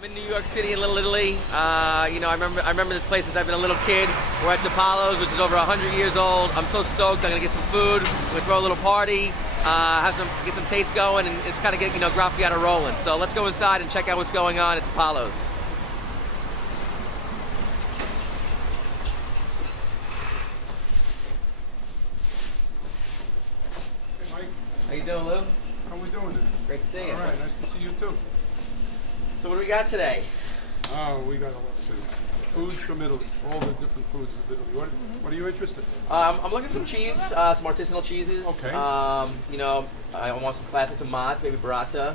I'm in New York City in Little Italy. I remember this place since I've been a litlittle kid. We're at the Palo's, which is over 100 years old. I'm so stoked. I'm gonna get some food. We're gonna throw a little party, get some taste going, and it's kind of get Graffiato rolling. So let's go inside and check out what's going on at the Palo's. Hey Mike, How you doing, Lou? how we doing it? Great to see you. All right, nice to see you too. So what do we got today? Oh, we got a lot of things. Foods from Italy, all the different foods of Italy. What are you interested in? I'm looking for some cheese, some artisanal cheeses. Okay. I want some classics, some mods, maybe burrata,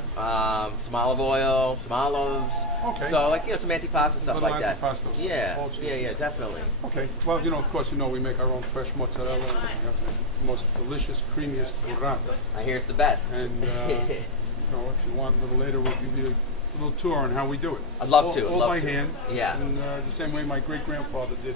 some olive oil, some olives. Okay. So some antipasta stuff Little like that. antipasto stuff, Yeah, all cheese. yeah, definitely. Okay. Well, of course, we make our own fresh mozzarella. And we have the most delicious, creamiest burrata. I hear it's the best. And if you want a little later, we'll give you a little tour on how we do it. I'd love to. All by hand. Yeah. And the same way my great-grandfather did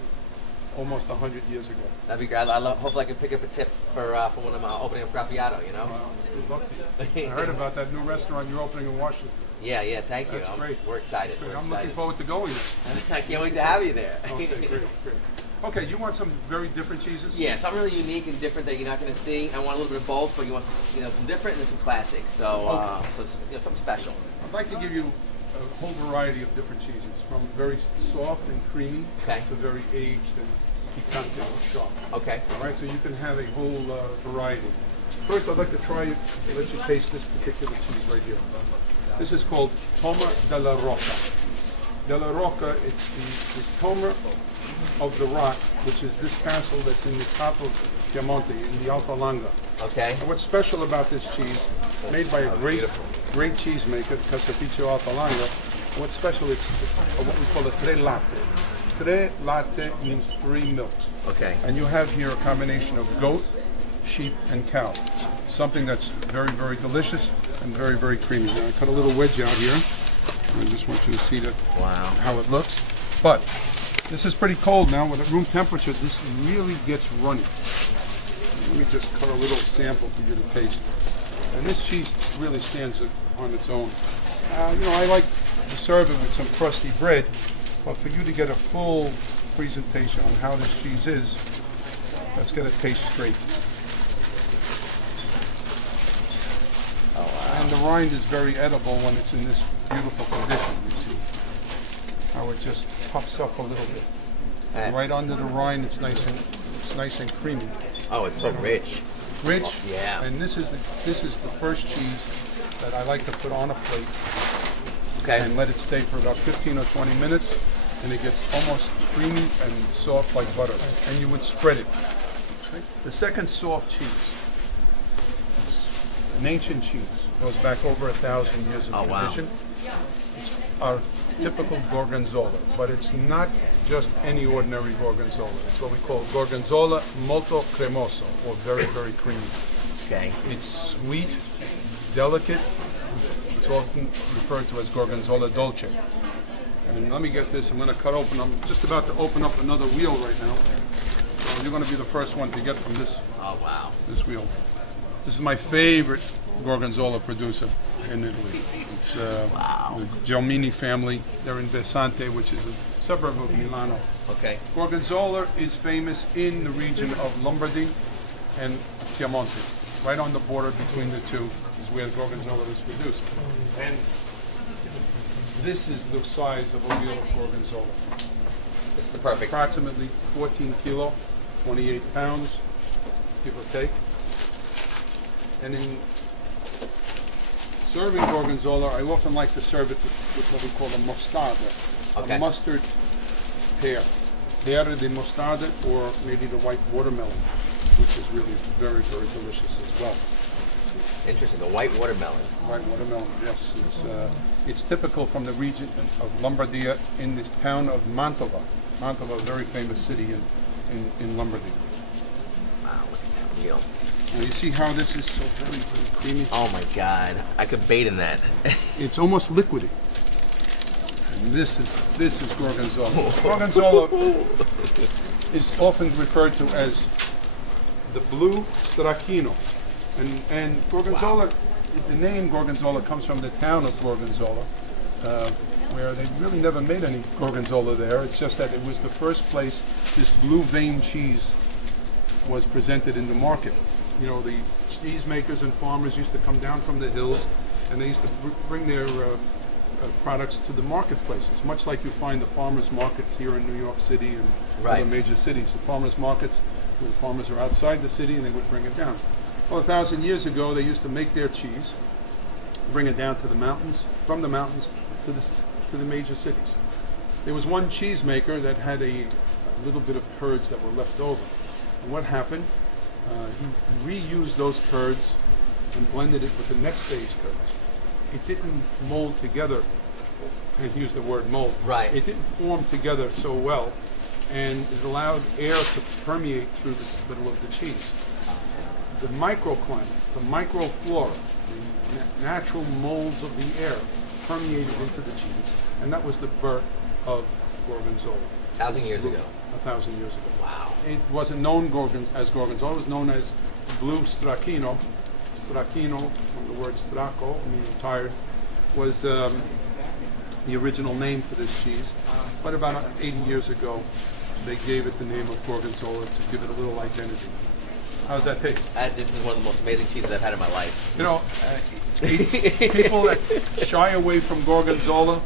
almost 100 years ago. That'd be great. Hopefully I can pick up a tip for when I'm opening up Graffiato, Well, good luck to you. I heard about that new restaurant you're opening in Washington. Yeah, thank you. That's great. We're excited. Great. We're I'm excited. looking forward to going there. I can't wait to have you there. Okay, great. Okay, you want some very different cheeses? Yeah, something really unique and different that you're not going to see. I want a little bit of both, but you want some different and then some classics. So, something special. I'd like to give you a whole variety of different cheeses, from very soft and creamy to very aged and picante and sharp. Okay. All right, so you can have a whole variety. First, I'd like to try it and let you taste this particular cheese right here. This is called Toma della Rocca. Della Rocca, it's the Toma of the rock, which is this castle that's in the top of Piemonte, in the Alta Langa. Okay. And what's special about this cheese, made by a great cheesemaker, Casaticio Alta Langa, what's special is what we call a tre latte. Tre latte means 3 milks. Okay. And you have here a combination of goat, sheep, and cow. Something that's very, very delicious and very, very creamy. Now I cut a little wedge out here. I just want you to see how it looks. But this is pretty cold now. At room temperature, this really gets runny. Let me just cut a little sample for you to taste. And this cheese really stands on its own. I like to serve it with some crusty bread, but for you to get a full presentation on how this cheese is, let's get it taste straight. Oh, wow. And the rind is very edible when it's in this beautiful condition. You see how it just puffs up a little bit. And right under the rind, it's nice and creamy. Oh, it's so rich. Rich. Oh, yeah. And this is the first cheese that I like to put on a plate. Okay. And let it stay for about 15 or 20 minutes, and it gets almost creamy and soft like butter. And you would spread it. Okay. The second soft cheese, it's an ancient cheese, goes back over 1,000 years of tradition. Wow. It's our typical gorgonzola, but it's not just any ordinary gorgonzola. It's what we call gorgonzola molto cremoso, or very, very creamy. Okay. It's sweet, delicate. It's often referred to as gorgonzola dolce. And let me get this. I'm going to cut open. I'm just about to open up another wheel right now. So you're going to be the first one to get from this. Oh, wow. This wheel. This is my favorite gorgonzola producer in Italy. It's the Gelmini family. They're in Besante, which is a suburb of Milano. Okay. Gorgonzola is famous in the region of Lombardy and Piemonte. Right on the border between the two is where the gorgonzola is produced. And this is the size of a wheel of gorgonzola. It's the perfect. Approximately 14 kilo, 28 pounds, give or take. And in serving gorgonzola, I often like to serve it with what we call a mostarda, a mustard pear. Pear de mostarda, or maybe the white watermelon, which is really very, very delicious as well. Interesting, the white watermelon. White watermelon, yes. It's typical from the region of Lombardia in this town of Mantova. Mantova, a very famous city in Lombardy. Wow, look at that wheel. Now you see how this is so very, very creamy? Oh my God, I could bait in that. It's almost liquidy. And this is gorgonzola. Gorgonzola is often referred to as the blue stracchino. And gorgonzola, the name gorgonzola comes from the town of Gorgonzola. where they really never made any gorgonzola there. It's just that it was the first place this blue vein cheese was presented in the market. You know, the cheesemakers and farmers used to come down from the hills, and they used to bring their products to the marketplaces, much like you find the farmers markets here in New York City and other major cities. The farmers markets, where the farmers are outside the city, and they would bring it down. Well, 1,000 years ago, they used to make their cheese, bring it down to the mountains, from the mountains to the major cities. There was one cheesemaker that had a little bit of curds that were left over. And what happened? He reused those curds and blended it with the next day's curds. It didn't mold together, and use the word mold. Right. It didn't form together so well, and it allowed air to permeate through the middle of the cheese. The microclimate, the microflora, the natural molds of the air permeated into the cheese, and that was the birth of gorgonzola. 1,000 years ago. 1,000 years ago. Wow. It wasn't known as gorgonzola. It was known as blue stracchino. Stracchino, from the word stracco, meaning tired, was the original name for this cheese. But about 80 years ago, they gave it the name of gorgonzola to give it a little identity. How's that taste? This is one of the most amazing cheeses I've had in my life. You know, people that shy away from gorgonzola,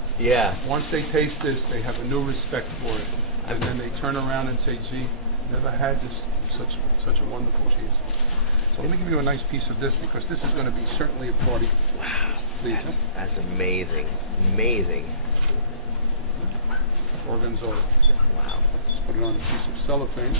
once they taste this, they have a new respect for it. And then they turn around and say, gee, never had such a wonderful cheese. So let me give you a nice piece of this, because this is going to be certainly a party. Wow. Please. That's amazing. Amazing. Gorgonzola. Wow. Let's put it on a piece of cellophane.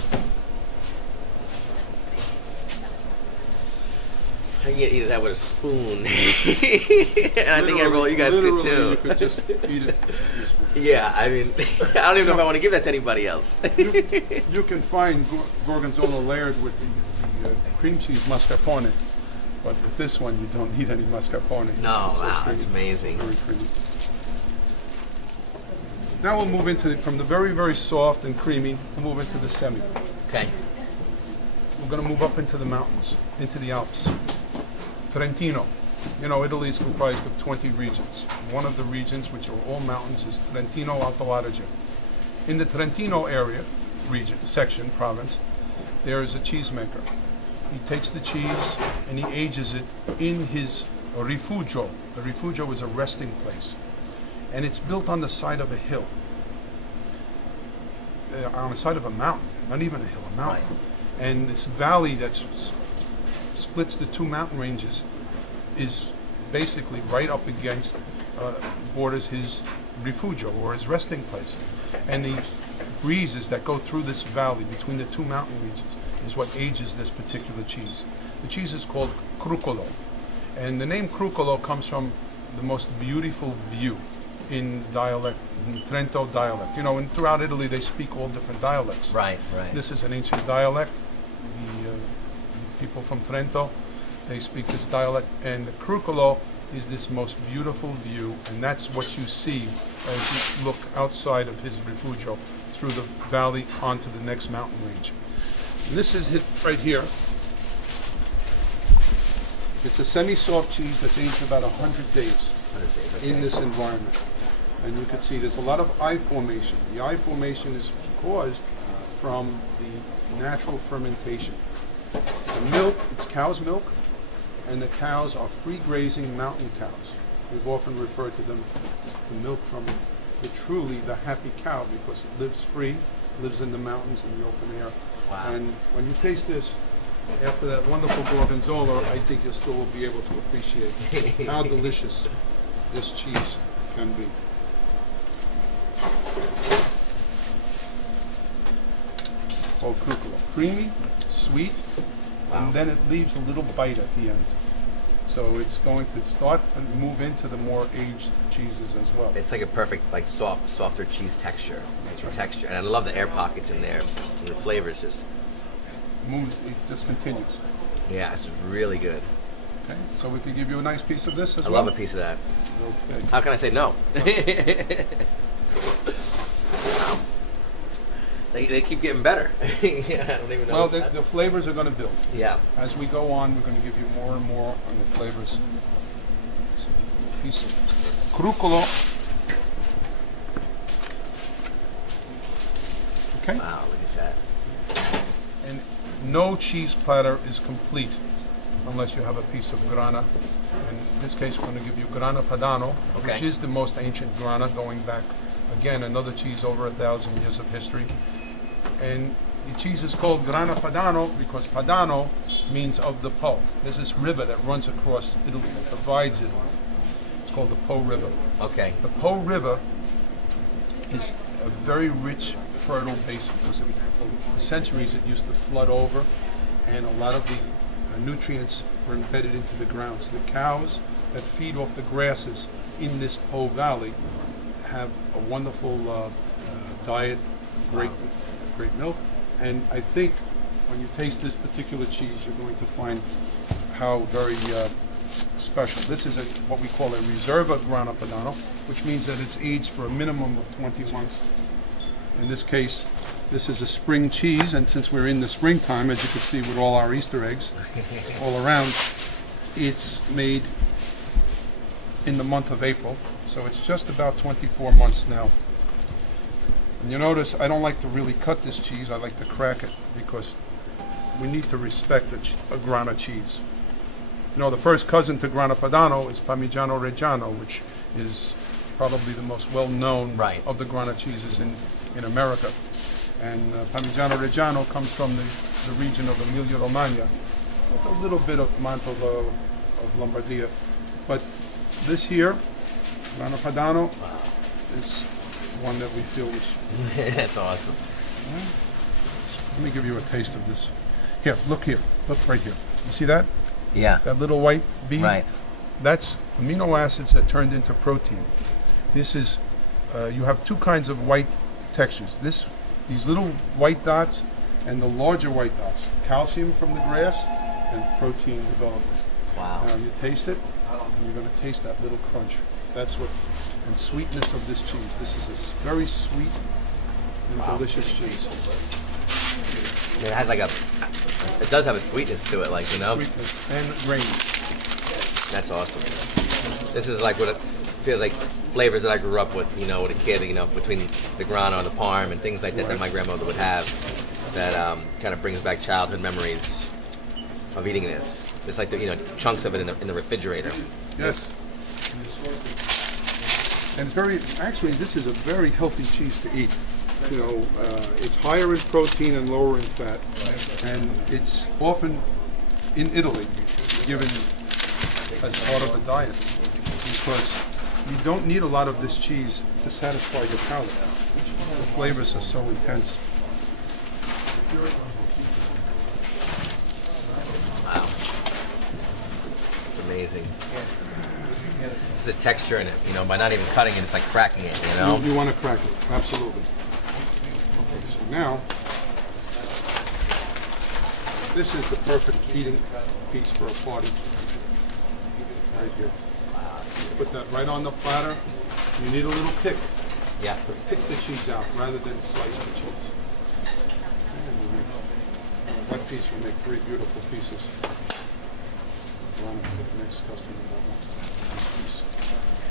I can eat that with a spoon. And I think everyone, you guys could too. You could just eat it with a spoon. Yeah, I mean, I don't even know if I want to give that to anybody else. You can find gorgonzola layered with the cream cheese mascarpone, but with this one you don't need any mascarpone. No, So wow, creamy, that's amazing. very creamy. Now we'll move into from the very, very soft and creamy, we'll move into the semi. Okay. We're going to move up into the mountains, into the Alps. Trentino. You know, Italy is comprised of 20 regions. One of the regions, which are all mountains, is Trentino Alto Adige. In the Trentino area, section, province, there is a cheesemaker. He takes the cheese and he ages it in his rifugio. The rifugio is a resting place. And it's built on the side of a hill. On the side of a mountain, not even a hill, a mountain. Right. And this valley that splits the two mountain ranges is basically right up against, borders his rifugio, or his resting place. And the breezes that go through this valley between the two mountain regions is what ages this particular cheese. The cheese is called crucolo. And the name crucolo comes from the most beautiful view in dialect, in Trento dialect. You know, and throughout Italy they speak all different dialects. Right, right. This is an ancient dialect. The people from Trento, they speak this dialect, and the crucolo is this most beautiful view, and that's what you see as you look outside of his rifugio through the valley onto the next mountain range. And this is it right here. It's a semi-soft cheese that's aged about 100 days in this environment. And you can see there's a lot of eye formation. The eye formation is caused from the natural fermentation. The milk, it's cow's milk, and the cows are free grazing mountain cows. We've often referred to them as the milk from the happy cow, because it lives free, lives in the mountains in the open air. Wow. And when you taste this, after that wonderful gorgonzola, I think you still will be able to appreciate how delicious this cheese can be. Oh, crucolo. Creamy, sweet, and then it leaves a little bite at the end. So it's going to start and move into the more aged cheeses as well. It's like a perfect, like softer cheese texture. Texture, and I love the air pockets in there. And the flavors just. It just continues. Yeah, it's really good. Okay, so we could give you a nice piece of this as I well. love a piece of that. Okay. How can I say no? Wow. They keep getting better. Yeah, I don't even know. Well, the flavors are going to build. Yeah. As we go on, we're going to give you more and more on the flavors. So, a piece of crucolo. Okay? Wow, look at that. And no cheese platter is complete unless you have a piece of grana. And in this case, we're going to give you grana padano, which is the most ancient grana, going back, again, another cheese over 1,000 years of history. And the cheese is called grana padano because padano means of the Po. There's this river that runs across Italy, that divides Italy. It's called the Po River. Okay. The Po River is a very rich, fertile basin because for centuries it used to flood over, and a lot of the nutrients were embedded into the ground. So the cows that feed off the grasses in this Po Valley have a wonderful diet, great milk. And I think when you taste this particular cheese, you're going to find how very special. This is what we call a Reserva Grana Padano, which means that it's aged for a minimum of 20 months. In this case, this is a spring cheese, and since we're in the springtime, as you can see with all our Easter eggs all around, it's made in the month of April, so it's just about 24 months now. And you notice I don't like to really cut this cheese, I like to crack it, because we need to respect a Grana cheese. You know, the first cousin to Grana Padano is Parmigiano Reggiano, which is probably the most well-known of the Grana cheeses in America. And Parmigiano Reggiano comes from the region of Emilia-Romagna, with a little bit of Mantova, of Lombardia. But this here, Grana Padano, is one that we feel was... That's awesome. Let me give you a taste of this. Here, look right here. You see that? Yeah. That little white bead? Right. That's amino acids that turned into protein. This is, you have two kinds of white textures. These little white dots and the larger white dots. Calcium from the grass and protein development. Wow. Now you taste it, and you're going to taste that little crunch. That's what, and sweetness of this cheese. This is a very sweet and delicious cheese. I mean, it has like it does have a sweetness to it, like, you know? Sweetness and grain. That's awesome. This is like what it feels like, flavors that I grew up with, you know, with a kid, you know, between the Grana and the Parm and things like that that my grandmother would have, that kind of brings back childhood memories of eating this. There's like, you know, chunks of it in the refrigerator. Yes. And actually, this is a very healthy cheese to eat. You know, it's higher in protein and lower in fat, and it's often in Italy given as part of a diet because you don't need a lot of this cheese to satisfy your palate. The flavors are so intense. Wow. It's amazing. There's a texture in it, you know, by not even cutting it, it's like cracking it, you know? You want to crack it, absolutely. Okay, so now, this is the perfect eating piece for a party. Right here. Put that right on the platter. You need a little pick. Yeah. To pick the cheese out rather than slice the cheese. That piece will make 3 beautiful pieces. Next customer that wants this piece.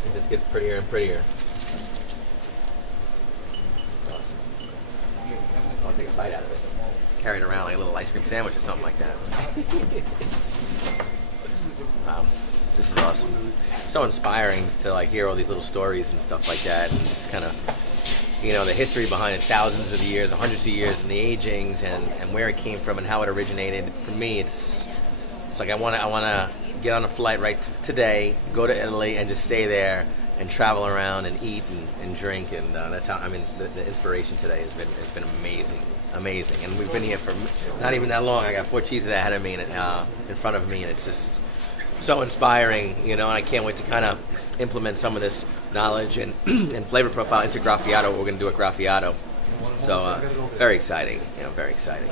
It just gets prettier and prettier. Awesome. I'll take a bite out of it. Carry it around like a little ice cream sandwich or something like that. Wow. This is awesome. So inspiring to like hear all these little stories and stuff like that, and just kind of, you know, the history behind it, thousands of years, hundreds of years, and the agings, and where it came from and how it originated. For me, it's like I want to get on a flight right today, go to Italy, and just stay there and travel around and eat and drink, and that's how. I mean, the inspiration today has been amazing, and we've been here for not even that long. I got 4 cheeses ahead of me and in front of me, and it's just so inspiring, you know, and I can't wait to kind of implement some of this knowledge and flavor profile into Graffiato, what we're going to do at Graffiato. So, very exciting, you know, very exciting.